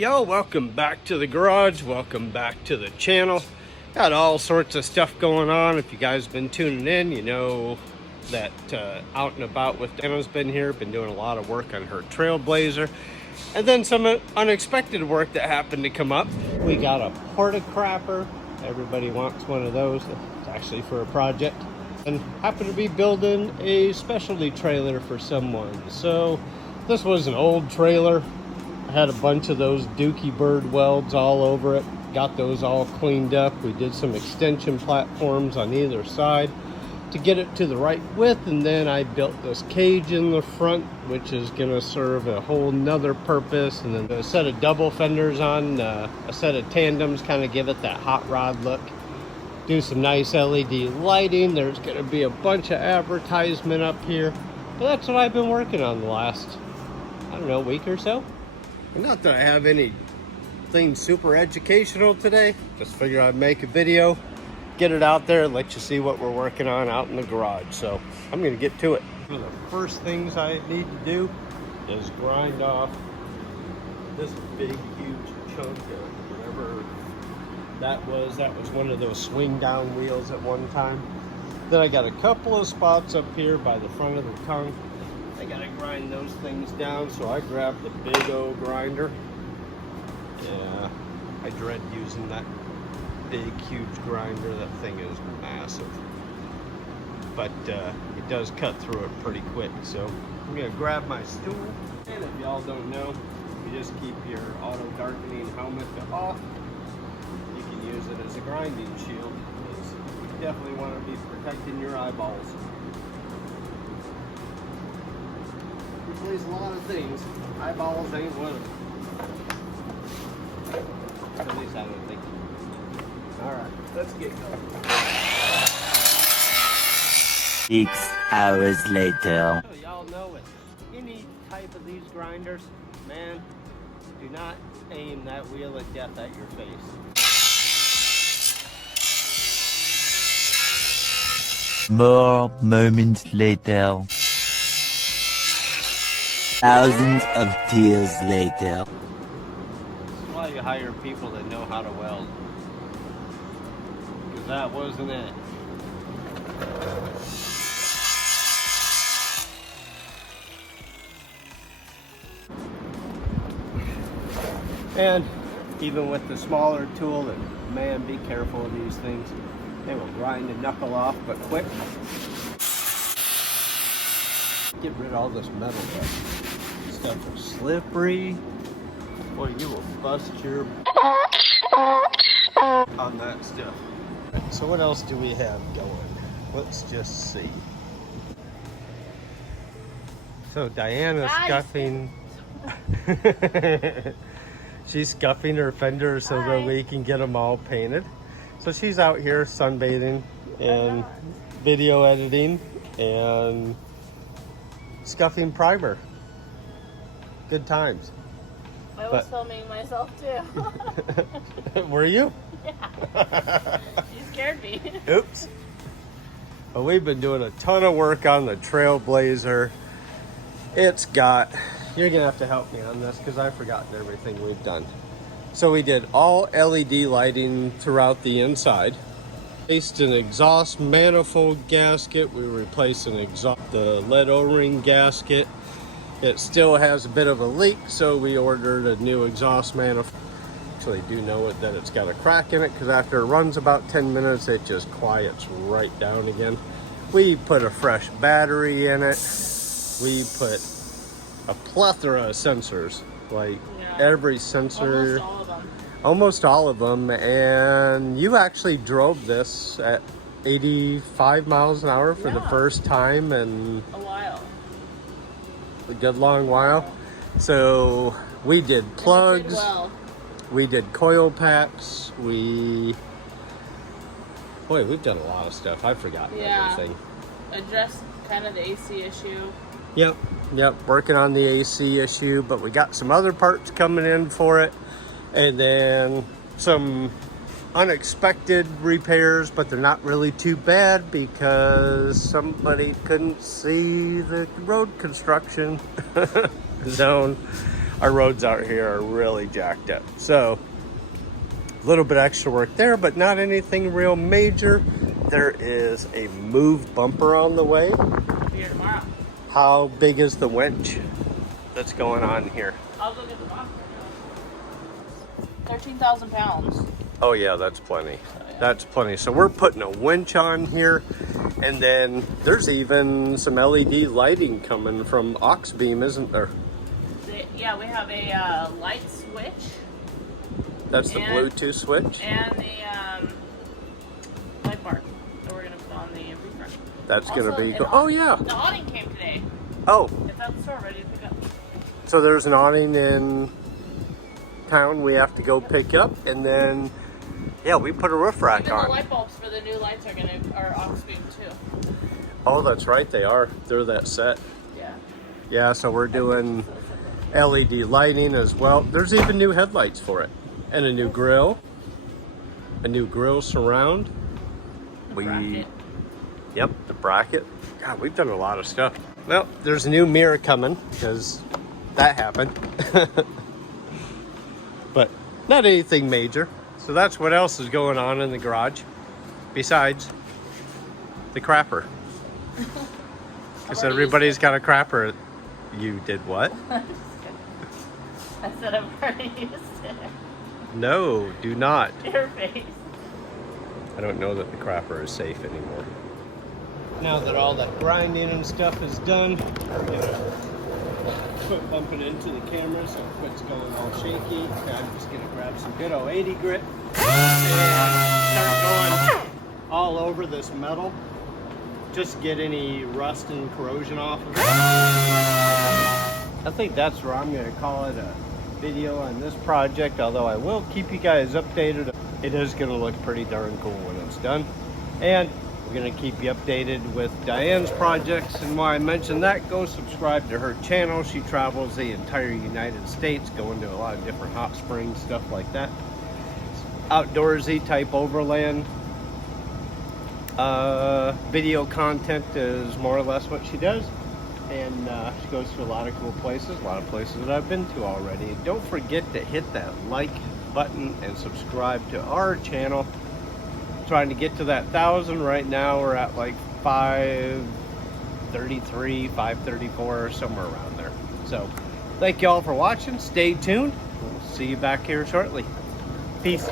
y'all, welcome back to the garage, welcome back to the channel. Got all sorts of stuff going on. If you guys have been tuning in, you know that out and about with Diana's been here, been doing a lot of work on her Trailblazer, and then some unexpected work that happened to come up. We got a porta crapper. Everybody wants one of those. It's actually for a project, and happened to be building a specialty trailer for someone. So this was an old trailer. I had a bunch of those Dookie Bird welds all over it. Got those all cleaned up. We did some extension platforms on either side to get it to the right width, and then I built this cage in the front, which is going to serve a whole nother purpose, and then a set of double fenders on a set of tandems, kind of give it that hot rod look. Do some nice LED lighting. There's going to be a bunch of advertisement up here, but that's what I've been working on the last, I don't know, week or so. Not that I have anything super educational today, just figured I'd make a video, get it out there, let you see what we're working on out in the garage. So I'm gonna get to it. One of the first things I need to do is grind off this big huge chunk of whatever that was. That was one of those swing down wheels at one time. Then I got a couple of spots up here by the front of the tongue. I gotta grind those things down, so I grabbed the big old grinder. Yeah, I dread using that big, huge grinder. That thing is massive. But it does cut through it pretty quick. So I'm gonna grab my stool. And if y'all don't know, you just keep your auto darkening helmet off. You can use it as a grinding shield, because you definitely want to be protecting your eyeballs. Replace a lot of things. Eyeballs ain't one of them. At least I don't think. Alright, let's get going. 6 hours later. So y'all know with any type of these grinders, man, do not aim that wheel of death at your face. More moments later. Thousands of tears later. That's why you hire people that know how to weld. Because that wasn't it. And even with the smaller tool, and man, be careful of these things. They will grind a knuckle off, but quick. Get rid of all this metal stuff. Stuff is slippery. Boy, you will bust your on that stuff. So what else do we have going? Let's just see. So Diana's scuffing. She's scuffing her fenders so that we can get them all painted. So she's out here sunbathing and video editing and scuffing primer. Good times. I was filming myself too. Were you? Yeah. You scared me. Oops. Well, we've been doing a ton of work on the Trailblazer. It's got, you're gonna have to help me on this because I've forgotten everything we've done. So we did all LED lighting throughout the inside. Replaced an exhaust manifold gasket. We replaced the lead O-ring gasket. It still has a bit of a leak, so we ordered a new exhaust manifold. Actually do know that it's got a crack in it, because after it runs about 10 minutes, it just quiets right down again. We put a fresh battery in it. We put a plethora of sensors, like every sensor. Almost all of them. And you actually drove this at 85 miles an hour for the first time in a while. A good long while. So we did plugs, we did coil packs, we've done a lot of stuff. I've forgotten everything. Addressed kind of the AC issue. Yep, working on the AC issue, but we got some other parts coming in for it, and then some unexpected repairs, but they're not really too bad because somebody couldn't see the road construction zone our roads out here are really jacked up. So a little bit extra work there, but not anything real major. There is a move bumper on the way. Be here tomorrow. How big is the winch that's going on here? I'll go get the box. 13,000 pounds. Oh yeah, that's plenty. That's plenty. So we're putting a winch on here, and then there's even some LED lighting coming from Oxbeam, isn't there? Yeah, we have a light switch. That's the Bluetooth switch. And the light bar that we're gonna put on the roof rack. That's Also, gonna be. an Oh yeah. The awning came today. Oh. It's at the store, ready to pick up. So there's an awning in town we have to go pick up, and then yeah, we put a roof rack Even on. the light bulbs for the new lights are Oxbeam too. Oh, that's right, they are. They're that set. Yeah. Yeah, so we're doing LED lighting as well. There's even new headlights for it, and a new grill surround. Bracket. Yep, the bracket. God, we've done a lot of stuff. Well, there's a new mirror coming because that happened. But not anything major. So that's what else is going on in the garage besides the crapper. Because everybody's got a crapper. You did what? I said I've already used it. No, do not. Your face. I don't know that the crapper is safe anymore. Now that all that grinding and stuff is done, I'm gonna quit bumping into the camera so it quits going all shaky. I'm just gonna grab some good old 80 grit and start going all over this metal. Just get any rust and corrosion off of it. I think that's where I'm gonna call it a video on this project, although I will keep you guys updated. It is gonna look pretty darn cool when it's done. And we're gonna keep you updated with Diane's projects, and why I mentioned that, go subscribe to her channel. She travels the entire United States, going to a lot of different hot springs, stuff like that. Outdoorsy type overland. Video content is more or less what she does. And she goes to a lot of cool places, a lot of places that I've been to already. Don't forget to hit that like button and subscribe to our channel. Trying to get to that 1,000. Right now we're at like 533, 534, or somewhere around there. So thank you all for watching. Stay tuned. We'll see you back here shortly. Peace.